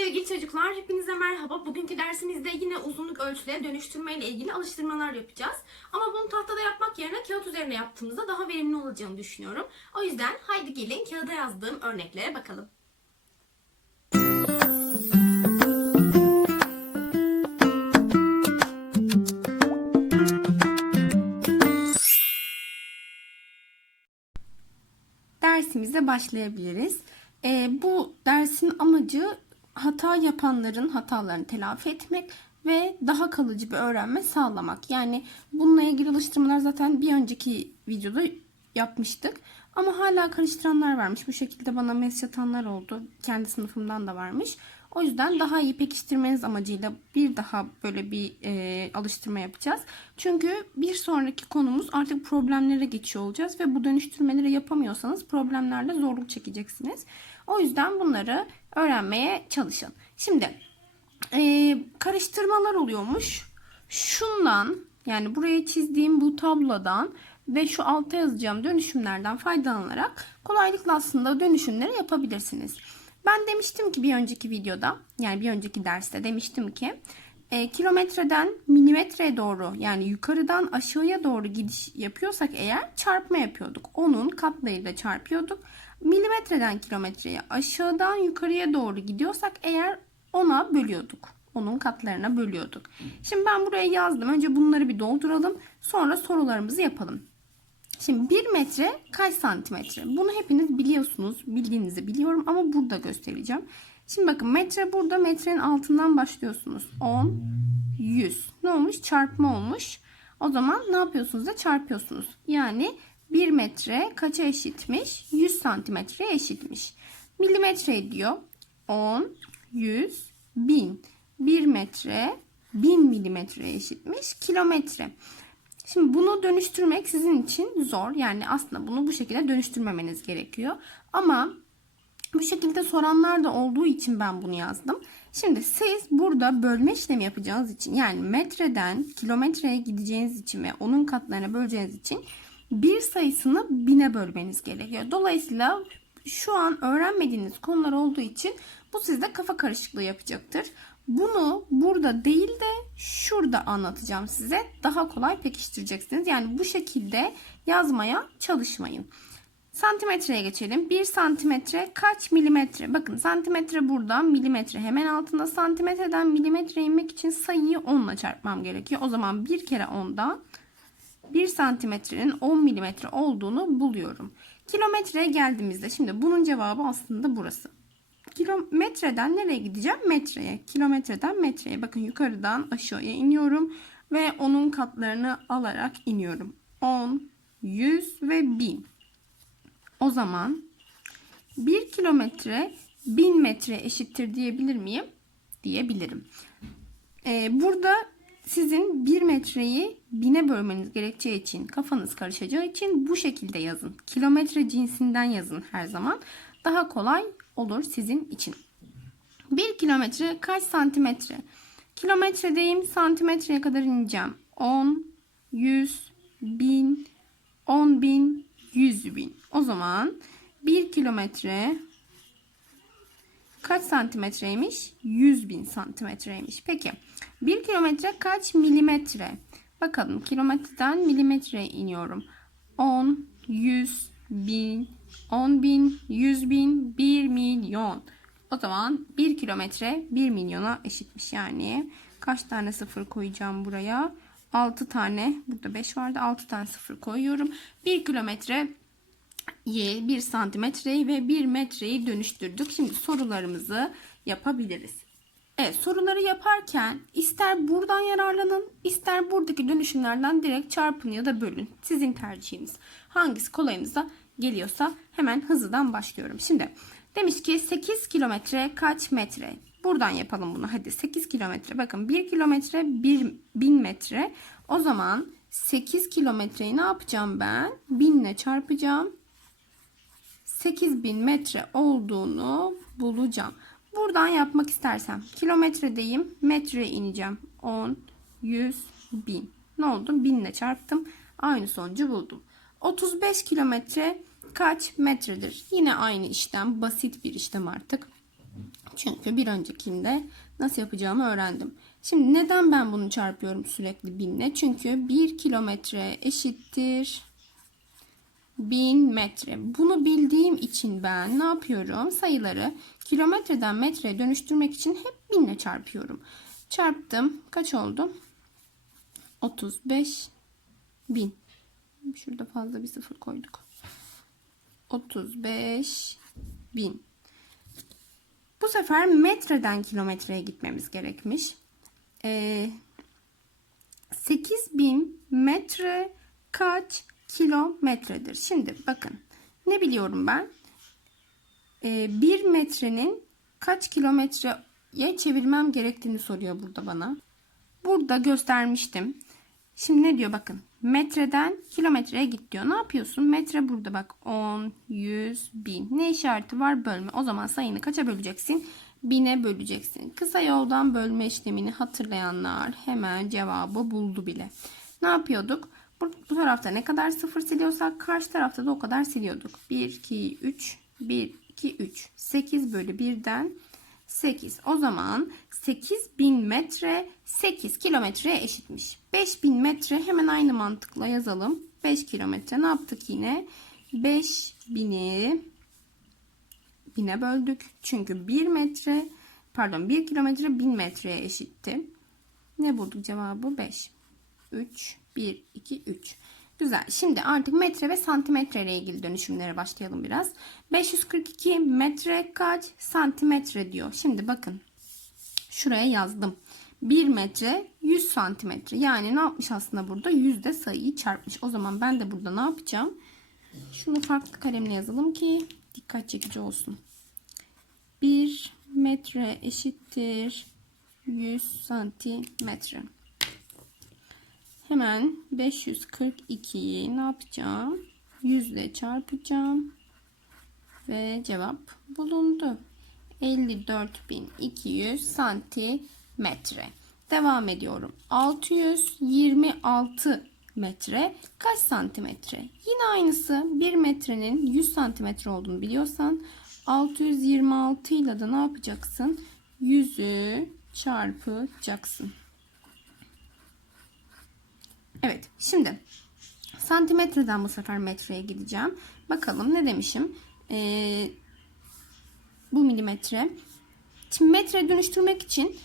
Sevgili çocuklar, hepinize merhaba. Bugünkü dersimizde yine uzunluk ölçüleri dönüştürme ile ilgili alıştırmalar yapacağız. Ama bunu tahtada yapmak yerine kağıt üzerine yaptığımızda daha verimli olacağını düşünüyorum. O yüzden haydi gelin kağıda yazdığım örneklere bakalım. Dersimize başlayabiliriz. Ee, bu dersin amacı hata yapanların hatalarını telafi etmek ve daha kalıcı bir öğrenme sağlamak. Yani bununla ilgili alıştırmalar zaten bir önceki videoda yapmıştık. Ama hala karıştıranlar varmış. Bu şekilde bana mesaj atanlar oldu. Kendi sınıfımdan da varmış. O yüzden daha iyi pekiştirmeniz amacıyla bir daha böyle bir e, alıştırma yapacağız. Çünkü bir sonraki konumuz artık problemlere geçiyor olacağız ve bu dönüştürmeleri yapamıyorsanız problemlerle zorluk çekeceksiniz. O yüzden bunları öğrenmeye çalışın. Şimdi e, karıştırmalar oluyormuş. Şundan yani buraya çizdiğim bu tablodan ve şu alta yazacağım dönüşümlerden faydalanarak kolaylıkla aslında dönüşümleri yapabilirsiniz. Ben demiştim ki bir önceki videoda yani bir önceki derste demiştim ki e, kilometreden milimetreye doğru yani yukarıdan aşağıya doğru gidiş yapıyorsak eğer çarpma yapıyorduk. Onun katlarıyla çarpıyorduk. Milimetreden kilometreye aşağıdan yukarıya doğru gidiyorsak eğer ona bölüyorduk. Onun katlarına bölüyorduk. Şimdi ben buraya yazdım. Önce bunları bir dolduralım. Sonra sorularımızı yapalım. Şimdi 1 metre kaç santimetre? Bunu hepiniz biliyorsunuz. Bildiğinizi biliyorum ama burada göstereceğim. Şimdi bakın metre burada metrenin altından başlıyorsunuz. 10, 100. Ne olmuş? Çarpma olmuş. O zaman ne yapıyorsunuz da çarpıyorsunuz. Yani 1 metre kaça eşitmiş? 100 santimetreye eşitmiş. Milimetre diyor. 10, 100, 1000. 1 metre 1000 milimetreye eşitmiş. Kilometre. Şimdi bunu dönüştürmek sizin için zor. Yani aslında bunu bu şekilde dönüştürmemeniz gerekiyor. Ama bu şekilde soranlar da olduğu için ben bunu yazdım. Şimdi siz burada bölme işlemi yapacağınız için yani metreden kilometreye gideceğiniz için ve onun katlarına böleceğiniz için bir sayısını bine bölmeniz gerekiyor. Dolayısıyla şu an öğrenmediğiniz konular olduğu için bu sizde kafa karışıklığı yapacaktır. Bunu burada değil de şurada anlatacağım size. Daha kolay pekiştireceksiniz. Yani bu şekilde yazmaya çalışmayın. Santimetreye geçelim. 1 santimetre kaç milimetre? Bakın santimetre burada, milimetre hemen altında. Santimetreden milimetre inmek için sayıyı 10 ile çarpmam gerekiyor. O zaman bir kere 10'da 1 santimetrenin 10 milimetre olduğunu buluyorum. Kilometreye geldiğimizde şimdi bunun cevabı aslında burası. Kilometreden nereye gideceğim? Metreye. Kilometreden metreye. Bakın yukarıdan aşağıya iniyorum ve onun katlarını alarak iniyorum. 10, 100 ve 1000. O zaman 1 kilometre 1000 metre eşittir diyebilir miyim? Diyebilirim. Ee, burada sizin 1 metreyi 1000'e bölmeniz gerekeceği için kafanız karışacağı için bu şekilde yazın. Kilometre cinsinden yazın her zaman. Daha kolay olur sizin için. 1 kilometre kaç santimetre? Kilometredeyim santimetreye kadar ineceğim. 10, 100, 1000, 10 bin, 100 bin. O zaman 1 kilometre kaç santimetreymiş? 100 bin santimetreymiş. Peki 1 kilometre kaç milimetre? Bakalım kilometreden milimetreye iniyorum. 10, 100, 1000, 10 bin, 100 bin, 1 milyon. O zaman 1 kilometre 1 milyona eşitmiş. Yani kaç tane sıfır koyacağım buraya? 6 tane. Burada 5 vardı. 6 tane sıfır koyuyorum. 1 kilometre 1 santimetreyi ve 1 metreyi dönüştürdük. Şimdi sorularımızı yapabiliriz. Evet soruları yaparken ister buradan yararlanın ister buradaki dönüşümlerden direkt çarpın ya da bölün. Sizin tercihiniz. Hangisi kolayınıza geliyorsa hemen hızlıdan başlıyorum. Şimdi demiş ki 8 kilometre kaç metre? Buradan yapalım bunu. Hadi 8 kilometre. Bakın 1 kilometre 1000 metre. O zaman 8 kilometreyi ne yapacağım ben? 1000 ile çarpacağım. 8000 metre olduğunu bulacağım. Buradan yapmak istersem kilometredeyim. Metre ineceğim. 10, 100, 1000. Ne oldu? 1000 ile çarptım. Aynı sonucu buldum. 35 kilometre kaç metredir? Yine aynı işlem. Basit bir işlem artık. Çünkü bir öncekinde nasıl yapacağımı öğrendim. Şimdi neden ben bunu çarpıyorum sürekli binle? Çünkü 1 kilometre eşittir 1000 metre. Bunu bildiğim için ben ne yapıyorum? Sayıları kilometreden metreye dönüştürmek için hep binle çarpıyorum. Çarptım. Kaç oldu? 35 bin. Şurada fazla bir sıfır koyduk. 35 bin. Bu sefer metreden kilometreye gitmemiz gerekmiş. Ee, 8000 metre kaç kilometredir? Şimdi bakın ne biliyorum ben? Ee, 1 metrenin kaç kilometreye çevirmem gerektiğini soruyor burada bana. Burada göstermiştim. Şimdi ne diyor bakın. Metreden kilometreye git diyor. Ne yapıyorsun? Metre burada bak. 10, 100, 1000. Ne işareti var? Bölme. O zaman sayını kaça böleceksin? 1000'e böleceksin. Kısa yoldan bölme işlemini hatırlayanlar hemen cevabı buldu bile. Ne yapıyorduk? Bu, bu tarafta ne kadar sıfır siliyorsak karşı tarafta da o kadar siliyorduk. 1, 2, 3, 1, 2, 3. 8 bölü 1'den 8. O zaman 8000 metre 8 kilometreye eşitmiş. 5000 metre hemen aynı mantıkla yazalım. 5 kilometre ne yaptık yine? 5000'i 1000'e böldük. Çünkü 1 metre pardon 1 kilometre 1000 metreye eşitti. Ne bulduk cevabı? 5. 3, 1, 2, 3. Güzel. Şimdi artık metre ve santimetre ile ilgili dönüşümlere başlayalım biraz. 542 metre kaç santimetre diyor. Şimdi bakın. Şuraya yazdım. 1 metre 100 santimetre. Yani ne yapmış aslında burada? Yüzde sayıyı çarpmış. O zaman ben de burada ne yapacağım? Şunu farklı kalemle yazalım ki dikkat çekici olsun. 1 metre eşittir 100 santimetre. Hemen 542'yi ne yapacağım? 100 ile çarpacağım. Ve cevap bulundu. 54.200 santimetre. Devam ediyorum. 626 metre kaç santimetre? Yine aynısı 1 metrenin 100 santimetre olduğunu biliyorsan 626 ile de ne yapacaksın? 100'ü çarpacaksın. Evet şimdi santimetreden bu sefer metreye gideceğim. Bakalım ne demişim? Ee, bu milimetre. Metre dönüştürmek için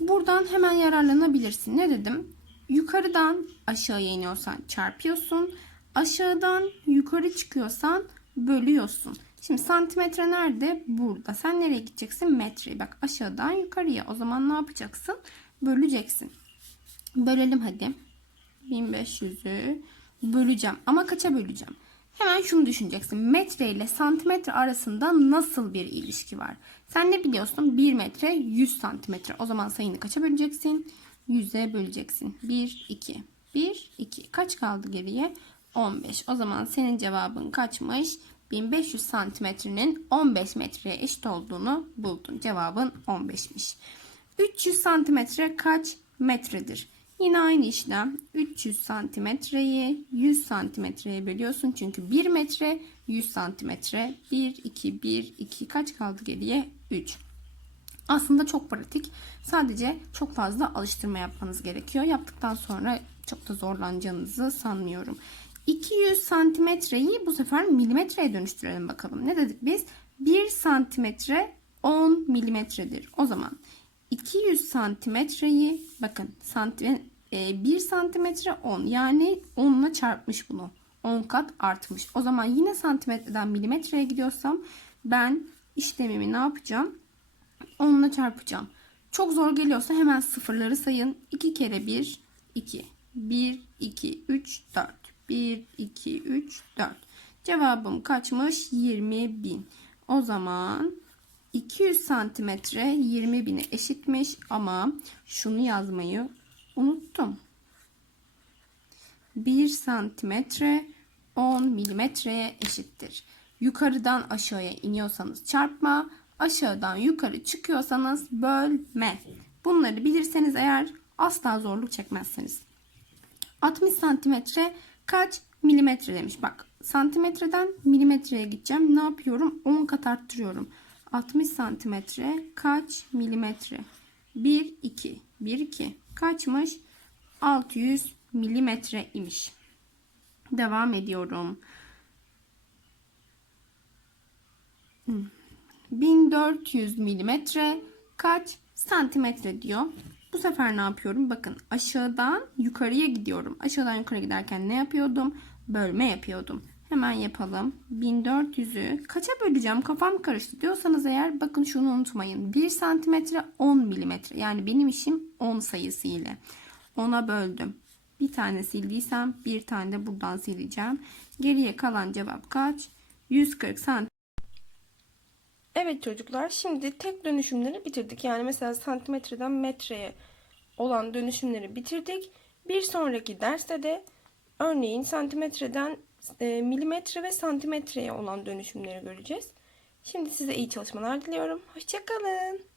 buradan hemen yararlanabilirsin. Ne dedim? Yukarıdan aşağıya iniyorsan çarpıyorsun. Aşağıdan yukarı çıkıyorsan bölüyorsun. Şimdi santimetre nerede? Burada. Sen nereye gideceksin? Metreye. Bak aşağıdan yukarıya. O zaman ne yapacaksın? Böleceksin. Bölelim hadi. 1500'ü böleceğim. Ama kaça böleceğim? Hemen şunu düşüneceksin. Metre ile santimetre arasında nasıl bir ilişki var? Sen ne biliyorsun? 1 metre 100 santimetre. O zaman sayını kaça böleceksin? 100'e böleceksin. 1, 2. 1, 2. Kaç kaldı geriye? 15. O zaman senin cevabın kaçmış? 1500 santimetrenin 15 metreye eşit olduğunu buldun. Cevabın 15'miş. 300 santimetre kaç metredir? Yine aynı işlem 300 santimetreyi 100 santimetreye bölüyorsun. Çünkü 1 metre 100 santimetre. 1, 2, 1, 2 kaç kaldı geriye? 3. Aslında çok pratik. Sadece çok fazla alıştırma yapmanız gerekiyor. Yaptıktan sonra çok da zorlanacağınızı sanmıyorum. 200 santimetreyi bu sefer milimetreye dönüştürelim bakalım. Ne dedik biz? 1 santimetre 10 milimetredir. O zaman 200 santimetreyi bakın santim, e, 1 santimetre 10 yani 10 ile çarpmış bunu. 10 kat artmış. O zaman yine santimetreden milimetreye gidiyorsam ben işlemimi ne yapacağım? 10 ile çarpacağım. Çok zor geliyorsa hemen sıfırları sayın. 2 kere 1 2. 1 2 3 4. 1 2 3 4. Cevabım kaçmış? 20 bin. O zaman 200 santimetre 20 bine eşitmiş ama şunu yazmayı unuttum. 1 santimetre 10 milimetreye eşittir. Yukarıdan aşağıya iniyorsanız çarpma, aşağıdan yukarı çıkıyorsanız bölme. Bunları bilirseniz eğer asla zorluk çekmezsiniz. 60 santimetre kaç milimetre demiş. Bak santimetreden milimetreye gideceğim. Ne yapıyorum? 10 kat arttırıyorum. 60 santimetre kaç milimetre? 1, 2. 1, 2. Kaçmış? 600 milimetre imiş. Devam ediyorum. Hmm. 1400 milimetre kaç santimetre diyor. Bu sefer ne yapıyorum? Bakın aşağıdan yukarıya gidiyorum. Aşağıdan yukarı giderken ne yapıyordum? Bölme yapıyordum. Hemen yapalım. 1400'ü kaça böleceğim? Kafam karıştı diyorsanız eğer bakın şunu unutmayın. 1 santimetre 10 milimetre. Yani benim işim 10 sayısı ile. 10'a böldüm. Bir tane sildiysem bir tane de buradan sileceğim. Geriye kalan cevap kaç? 140 santimetre. Evet çocuklar şimdi tek dönüşümleri bitirdik. Yani mesela santimetreden metreye olan dönüşümleri bitirdik. Bir sonraki derste de örneğin santimetreden e, milimetre ve santimetreye olan dönüşümleri göreceğiz. Şimdi size iyi çalışmalar diliyorum. Hoşçakalın.